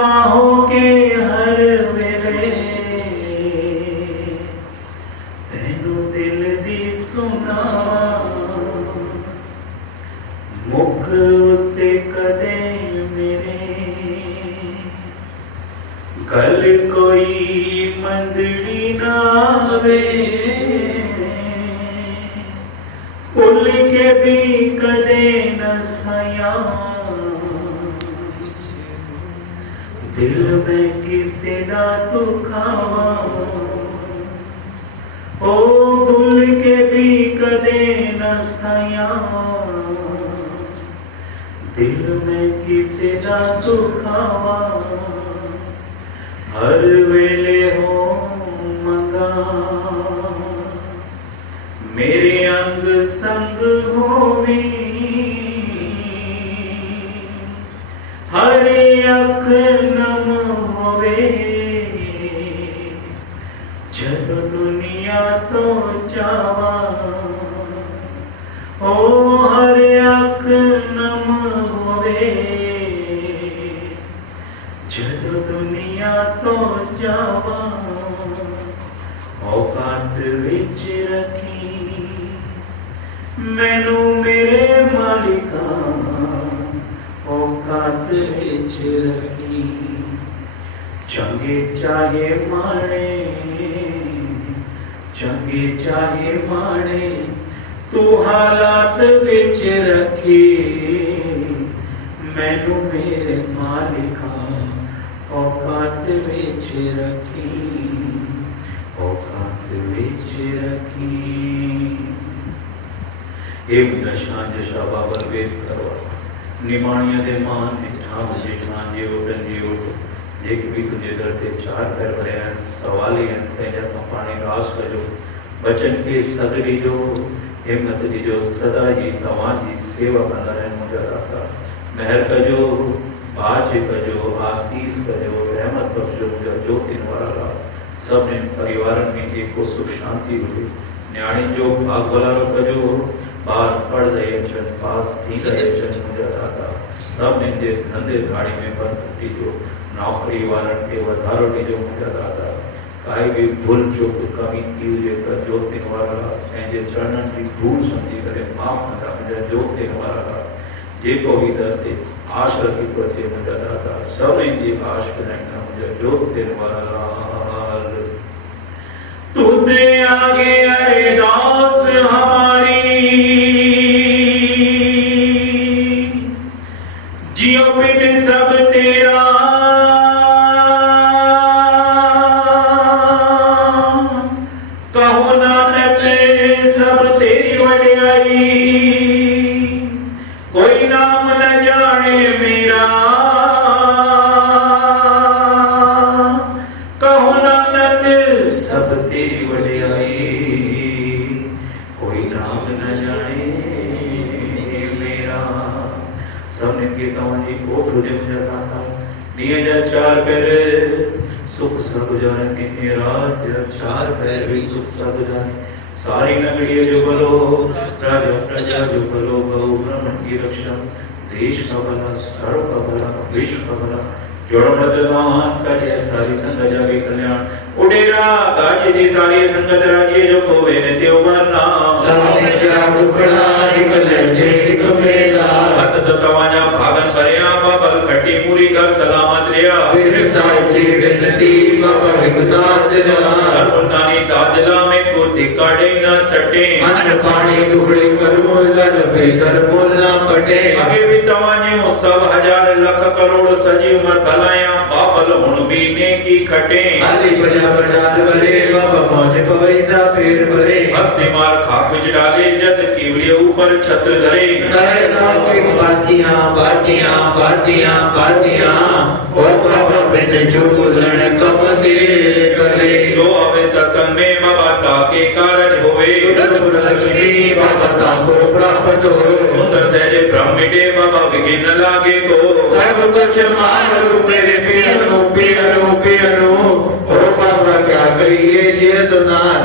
बाहों के हर वेले तेनू दिल दी सुना मुख उत्ते कदे मेरे गल कोई मंदड़ी ना आवे भुल के भी कदे न सया दिल में किसे ना दुखावा ओ भूल के भी कदे न सया दिल में किसे ना दुखावा हर वेले हो मंगा मेरे अंग संग होवी हर अख नम होवे जब दुनिया तो जावा ओ हर अख नम होवे जब दुनिया तो जावा औकात विच रखी मैनू मेरे मालिका औकात विच रखी चंगे चाहे माड़े तू हालात विच रखी मैनू मेरे मालिका औकात विच रखी औकात विच रखी हे शान जशा बाबर वेद करवा निमाणिया दे मान निठाम जिठान जीव टन जीव देख भी तुझे दरते चार कर रहे हैं सवाली अंत जब पानी रास कजो बचन के सगड़ी जो हिम्मत जी जो सदा जी तवाजी सेवा कंदा रहे मुझे राता महर कजो बाज कजो आशीष कजो रहमत बख्शो मुझे ज्योति वाला सब ने परिवार में एक सुख शांति हुई न्याणी जो भाग वाला कजो बार पढ़ रहे चन पास थी रहे चन मुझे राता सब ने जे धंधे गाड़ी में बंद जो नौकरी वाला के वधारो जो मुझे राता काई भी भूल जो कमी थी हुजे त ज्योति वाला पंहिंजे चरणन जी धूल समझी करे माफ़ कंदा मुझे ज्योति वाला जेको भी दरते आश रखी तो थे मुझे दाता सभी जी आश करना मुझे ज्योति वाला तुझे आगे अरदास हमारी जियो पिट सब तेरा कहो नानक सब तेरी वड्याई कोई नाम न जाने मेरा कहो नानक सब तेरी वड्याई कोई नाम न जाने मेरा सबने के तवाजी को तुझे मुझे था दिए जा चार पैर सुख सब जाने के राज चार पैर भी सुख सब जाने सारी नगरी जो बोलो राजा प्रजा जो बोलो बहु ब्रह्मण की रक्षा देश का भला सर्व का भला विश्व का भला जोड़ मददान करे सारी संगत जागे कल्याण उडेरा गाजी दी सारी संगत राजी जो को वेने त्यो बना सारे क्या दुखड़ा निकले जे कमेला हत तवाजा भागन करया बाबल खटी मूरी कर सलामत रिया फिर साची विनती बाबा हिकदात जला हरपुरदानी दादला में को तिकाड़े न सटे मन पानी टुकड़े करो लर बेदर बोलना पटे अगे भी तवाने सब हजार लाख करोड़ सजी उमर भलाया बाबल हुन भी ने की खटे आली बजा बडाल बले बाबा पहुंचे पवैसा पेर भरे हस्ते मार खाक विच डाले जद कीवड़े ऊपर छत्र धरे कहे लाके बातियां बातियां बातियां बातियां ओ बाबा बिन चुगलन कम के करे जो आवे सत्संग में बाबा ताके कारज होवे लक्ष्मी बाबा ताको प्राप्त हो सुंदर सहजे ब्रह्म मिटे बाबा विघ्न लागे को सब कुछ मारो मेरे पियनो पियनो पियनो ओ बाबा क्या करिए ये सुना